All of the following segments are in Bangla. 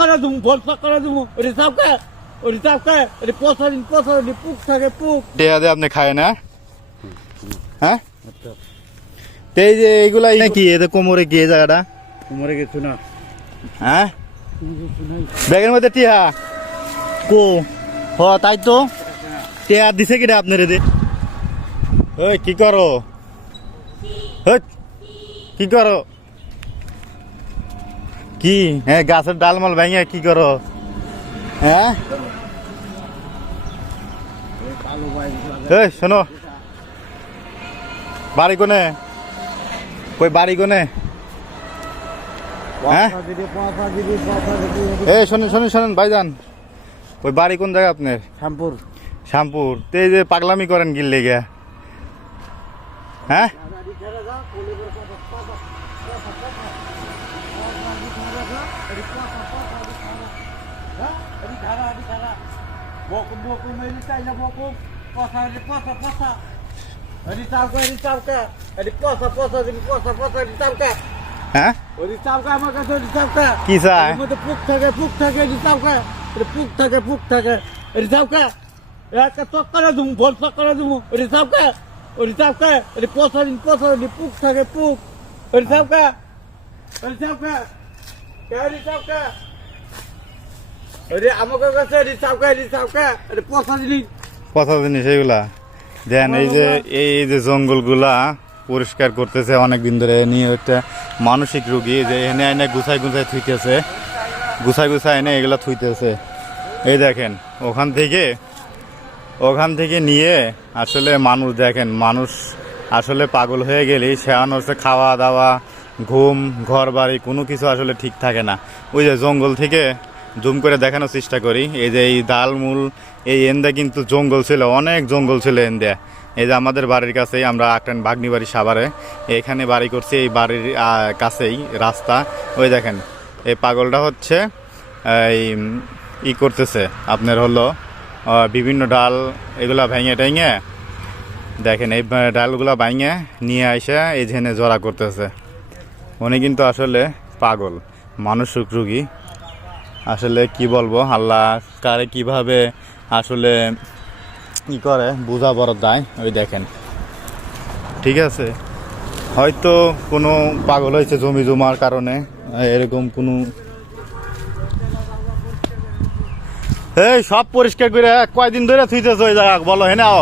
করে দেবো ভরসা করে দেবো ওরে সাপকে ওরে পচা দিন পচা দিন পুক থাকে পুক। টেয়া দিয়ে আপনি খায় না। হ্যাঁ? তো এই যে এইগুলা কি এতে কোমরে কি এই জায়গাটা? মরে গেছো না হ্যাঁ? ব্যাগের মধ্যে টিয়া কো? হ তাই তো। টিয়া দিছে কিনা আপনার এদের ওই কি করো? কি করো? কি? হ্যাঁ গাছের ডালমাল ভেঙে কি করো? হ্যাঁ এই শোনো। বাড়ি কোনে? কই বাড়ি কোনে? হ্যাঁ? এই শোনেন শোনেন শোনেন ভাইজান। ওই বাড়ি কোন জায়গা আপনার? শ্যামপুর। শ্যামপুর। তো এই যে পাগলামি করেন গিল্লে গিয়া হ্যাঁ? Bokum bokum ini saya bokum puasa ini puasa puasa. Ini tauka ini tauka. Ini puasa puasa ini puasa puasa ini tauka. হ্যাঁ Ini tauka আমার কাছে ini tauka. কি চায় এর মধ্যে পুক থাকে পুক থাকে ini tauka. Ini পুক থাকে পুক থাকে. ini tauka. একটা চক করে দেবো ভরসা করে দেবো এটা tauka. ini tauka. ini puasa ini puasa ini পুক থাকে পুক. ini tauka. ini tauka. ini tauka. কাছে পুষা জিনিস। এইগুলা। দেন এই যে এই যে জঙ্গলগুলা পরিষ্কার করতেছে অনেক দিন ধরে নিয়ে একটা মানসিক রুগী যে এনে এনে গুছাই গুছাই থুইতেছে। গুছাই গুছাই এনে এগুলা থুইতেছে। এই দেখেন ওখান থেকে ওখান থেকে নিয়ে আসলে মানুষ দেখেন মানুষ আসলে পাগল হয়ে গেলেই সেখানে হচ্ছে খাওয়া দাওয়া ঘুম ঘর বাড়ি কোনো কিছু আসলে ঠিক থাকে না। ওই যে জঙ্গল থেকে জুম করে দেখানোর চেষ্টা করি। এই যে এই ডালমূল এই এন্দা কিন্তু জঙ্গল ছিল, অনেক জঙ্গল ছিল এন্দা। এই যে আমাদের বাড়ির কাছেই আমরা আক্রান বাগনি বাড়ি সাভারে, এখানে বাড়ি করছি, এই বাড়ির কাছেই রাস্তা। ওই দেখেন, এই পাগলটা হচ্ছে, এই, ই করতেছে, আপনার হলো বিভিন্ন ডাল এগুলা ভেঙে টেঙে, দেখেন এই ডালগুলা ভাঙে, নিয়ে আইসা, এই ঝেনে জড়া করতেছে। উনি কিন্তু আসলে পাগল, মানসিক রুগী। আসলে কি বলব, আল্লাহ কারে কীভাবে আসলে ই করে, বোঝা বড় দায়, ওই দেখেন। ঠিক আছে? হয়তো কোনো পাগল হয়েছে জমি জমার কারণে, এরকম কোনো এই, সব পরিষ্কার করে কয়দিন ধরে থুইতেছ ওই জায়গা বলো হে নাও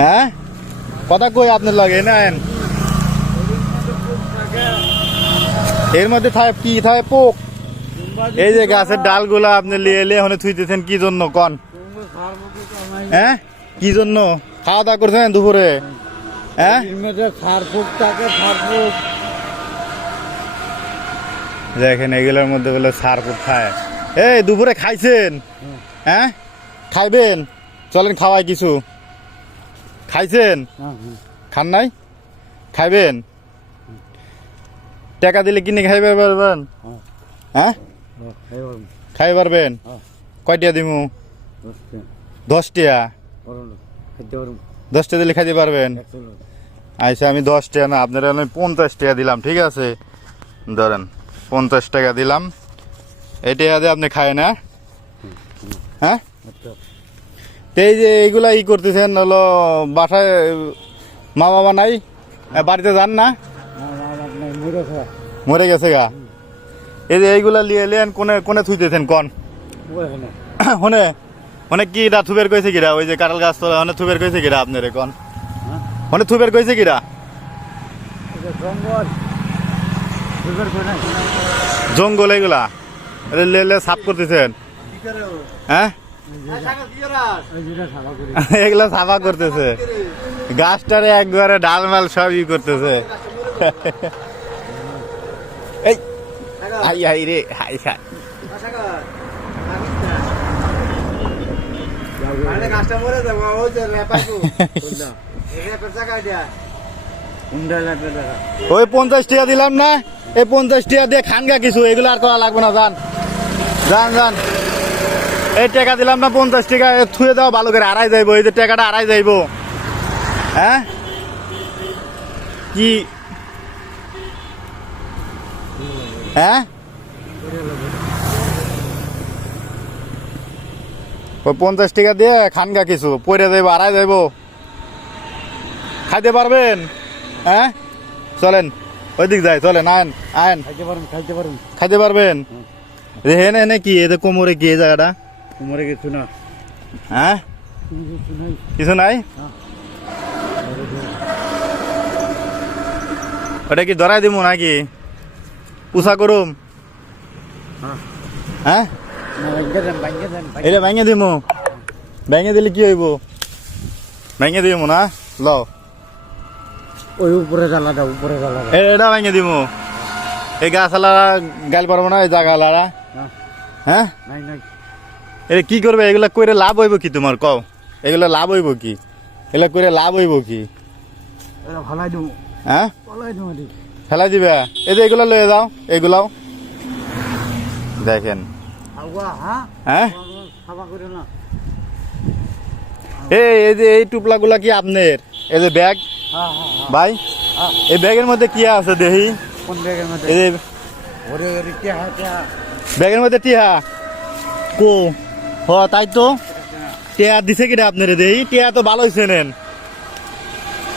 হ্যাঁ? কথা কই আপনার লাগে? নেন এর মধ্যে থাকে কি থাকে পোক? এই যে গাছের ডালগুলা আপনি লিয়ে লিয়ে হনে থুইতেছেন কি জন্য কন? হ্যাঁ? কি জন্য? খাওয়া দাওয়া করছেন দুপুরে? হ্যাঁ? দেখেন এগুলোর মধ্যে বলে সার খায়। এই দুপুরে খাইছেন? হ্যাঁ? খাইবেন? চলেন খাওয়াই কিছু। খাইছেন? খান নাই? খাইবেন? টাকা দিলে কিনে খাইবে পারবেন? হ্যাঁ। খাই পারবেন? হ্যাঁ। কয়টা দিমু? দশটিয়া দশটা দিলে খাইতে পারবেন? আচ্ছা আমি দশ টাকা না আপনারা আমি পঞ্চাশ টাকা দিলাম ঠিক আছে? ধরেন পঞ্চাশ টাকা দিলাম। এটা আপনি খায় না? হ্যাঁ? এই যে এইগুলা ই করতেছেন হলো বাসায়, মা বাবা নাই বাড়িতে যান না? মরে গেছে গা। এই যে এইগুলা লিয়ে লিয়েন, কোনে কোনে থুইতেছেন, কন? হনে হনে কি এটা থুবের কইছে কিরা? ওই যে কাঁঠাল গাছ তোলা, হনে থুবের কইছে কিরা আপনারে, কন? হনে থুবের কইছে কিরা? জঙ্গল এগুলা। লে সাফ করতেছেন। হ্যাঁ? এগুলা সাফা করতেছে। গাছটারে একবারে ডালমাল সব ই করতেছে। এই হাই হাই। ওই পঞ্চাশ টাকা দিলাম না, এই পঞ্চাশ টাকা দিয়ে খানগা কিছু, এগুলো আর করা লাগবে না, যান। যান যান। এই টাকা দিলাম না পঞ্চাশ টাকা থুয়ে দাও ভালো করে আড়াই যাইবো এই যে টাকাটা আড়াই যাইবো। হ্যাঁ? কি? হ্যাঁ? ওই পঞ্চাশ টাকা দিয়ে খানগা কিছু পরে যাইবো আড়াই যাইবো। খাইতে পারবেন? হ্যাঁ? চলেন ওই দিক যাই চলেন আয়ন আয়ন। খাইতে পারেন খাইতে পারেন খাইতে পারবেন? হেনে হেনে কি এদের কোমরে এই জায়গাটা? মরে গেছো না। হ্যাঁ? কিছু নাই? কিছু। ওটা কি ধরাই দিব নাকি? উষা করুম হ্যাঁ। এটা ভেঙে দিব ভেঙে দিলে কি হইব? ভেঙে দিব না? ল ওই উপরে জ্বালা দাও উপরে জ্বালা এটা ভেঙে দিব এই গাছালা গাল পারব না এই জাগালারা হ্যাঁ? হ্যাঁ এটা কি করবে? এগুলা করে লাভ হইব কি তোমার? কও। এগুলা লাভ হইব কি? এগুলা করে লাভ হইব কি? হ্যাঁ? ফেলাই দিবে? এই যে এগুলো লয়ে যাও এগুলাও। দেখেন। হ্যাঁ? হ্যাঁ? খাবা করে না। এই এই যে এই টুপলাগুলা কি আপনার? এই যে ব্যাগ? হ্যাঁ হ্যাঁ ভাই এই ব্যাগের মধ্যে কি আছে টেহা। ব্যাগের মধ্যে টিহা? কো? হ তাই তো? টিয়া দিছে কিনা আপনার দেহি টিয়া তো ভালো হয়েছে নেন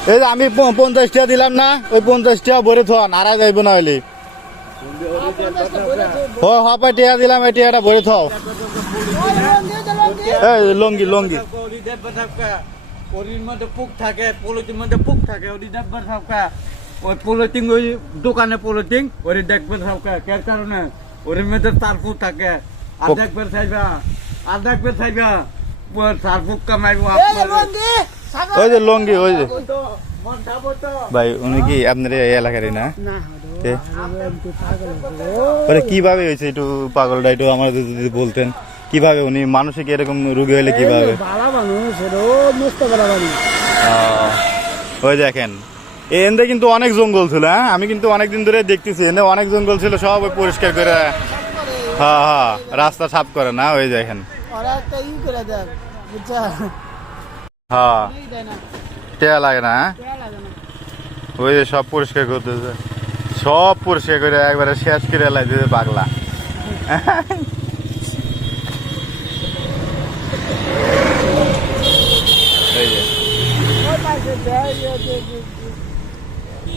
এই যে আমি পঞ্চাশ টাকা দিলাম না ওই পঞ্চাশ টাকা ভরে থন আড়াই যাইব না হইলে হ হ পাই দিলাম এই টিয়াটা ভরে থাও। এই লঙ্গি লঙ্গি। দেখবে থাকা ওরির মধ্যে পুক থাকে পলিথিন মধ্যে পুক থাকে ওরি ওই পলিথিন ওই দোকানে পলিথিন ওরি দেখবে থাকা কে কারণে? ওরির মধ্যে তারফু থাকে। আর পুক- দেখবে থাকবা আর দেখবে থাকবা তারফুক কামাইবো আপনার ওই যে লঙ্গি ওই যে। তো খাব তো ভাই উনি কি আপনার এই এলাকারই না? ওরে কীভাবে হয়েছে একটু পাগলটা একটু আমার যদি বলতেন। কীভাবে উনি মানসিক এরকম রুগী হলে কীভাবে? ভালো মানুষ ও মস্ত ভালো মানুষ আহ, ওই দেখেন। এনে কিন্তু অনেক জঙ্গল ছিল হ্যাঁ? আমি কিন্তু অনেক দিন ধরে দেখতেছি এনে অনেক জঙ্গল ছিল সব পরিষ্কার করে হ্যাঁ হ্যাঁ রাস্তা সাফ করে না? ওই দেখেন। ওরা একটা ই করে দেন বুঝছা? হ্যাঁ। টেয়া লাগে না হ্যাঁ? না। ওই যে সব পরিষ্কার করতেছে সব পরিষ্কার করে একবারে শেষ করে পাগলা।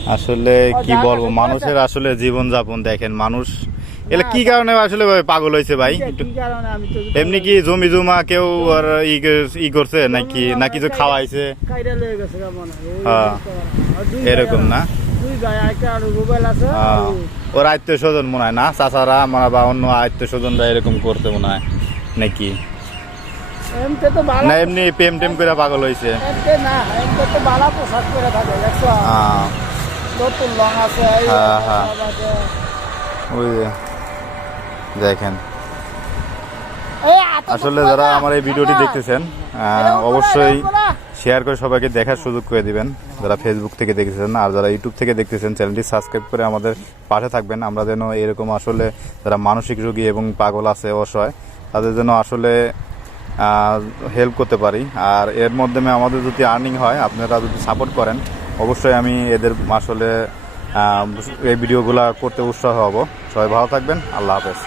আসলে কি বলব মানুষের আসলে জীবন যাপন দেখেন মানুষ এগুলো কি কারণে আসলে ভাই পাগল হয়েছে ভাই? তো এমনি কি জমি জমা কেউ আর ই করছে নাকি না কিছু খাওয়াইছে? হয়। হ্যাঁ। এরকম না? আহ, ওর আত্মীয় স্বজন মনে হয় না? চাচারা মানে বা অন্য আত্মীয় স্বজনরা এরকম করতে মনে হয় নাকি? তো না এমনি প্রেম টেম করে পাগল হয়েছে। তো এই হ্যাঁ, হ্যাঁ। ওই দেখেন। আসলে যারা আমার এই ভিডিওটি দেখতেছেন অবশ্যই শেয়ার করে সবাইকে দেখার সুযোগ করে দিবেন যারা ফেসবুক থেকে দেখতেছেন আর যারা ইউটিউব থেকে দেখতেছেন চ্যানেলটি সাবস্ক্রাইব করে আমাদের পাশে থাকবেন। আমরা যেন এরকম আসলে যারা মানসিক রোগী এবং পাগল আছে অসহায় তাদের জন্য আসলে হেল্প করতে পারি। আর এর মাধ্যমে আমাদের যদি আর্নিং হয় আপনারা যদি সাপোর্ট করেন অবশ্যই আমি এদের আসলে এই ভিডিওগুলো করতে উৎসাহ হব। সবাই ভালো থাকবেন আল্লাহ হাফেজ।